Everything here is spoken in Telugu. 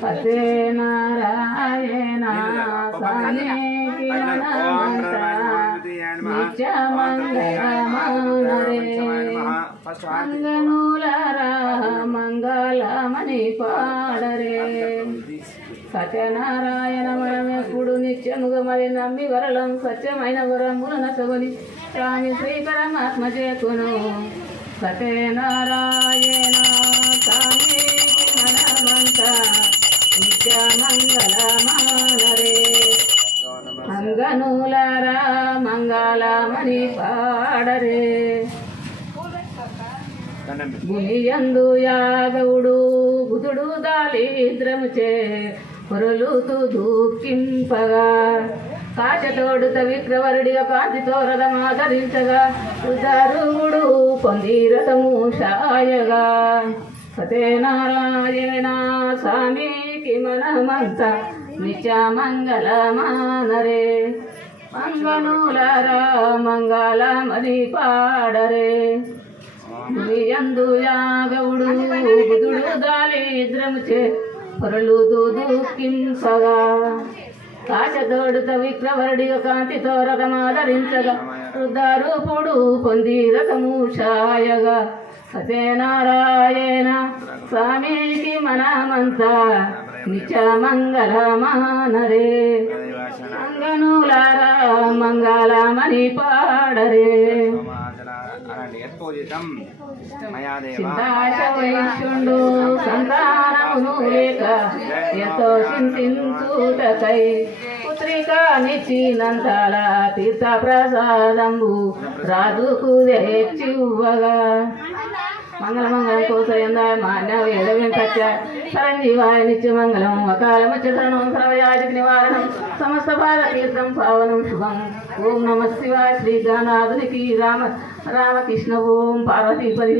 సత్యనారాయణ స్వామికి నమః నిత్యమంగళమానరే పాడరే. సత్యనారాయణ వరమెప్పుడు నిత్యముగా మరి నమ్మి వరలం సత్యమైన వరముల నసగొని స్వామి శ్రీ ఆత్మ చేకును సత్యనారాయణ స్వామి. నిత్యమంగళమానరే మంగనూలరా మంగళమని పాడరే. గునియందు యాగవుడు బుధుడు దాలిద్రముచే పొరలుతూ దూకింపగా. కాచతోడుత విక్రవరుడిగా కాంతితో రథమాదరించగా ఉదారుడు పొంది రథము షాయగా సత్యనారాయణ స్వామికి మనమంత నిత్య మంగళమానరే మంగళూలరా మంగళమని పాడరే. ందు యాగవుడు బుధుడు దాలిద్రముచే పొరలు దూకింపగా కాశతోడుత విక్రవరుడి కాంతితో రథమాదరించగా వృద్ధారూపుడు పొంది రథము ఛాయగా. సత్యనారాయణ స్వామికి మనమంతా నిత్య మంగళమానరే మంగనులారా మంగళమని పాడరే చింతాశ వైశ్యుండు సంతానమును లేక ఎంతో చింతించుటకై పుత్రికా నిచ్చినంతల తీర్థ ప్రసాదంబు రాజుకు తెచ్చివ్వగా మంగళ మంగళం కోసయంద మాన్య వేద వెంకట సరంజీవాయ నిత్య మంగళం అకాల శరణం సర్వయాజక నివారణం సమస్త భారతీర్థం పావనం శుభం. ఓం నమ శివాయ శ్రీ గణాధునికి రామ రామకృష్ణ. ఓం పార్వతీపతి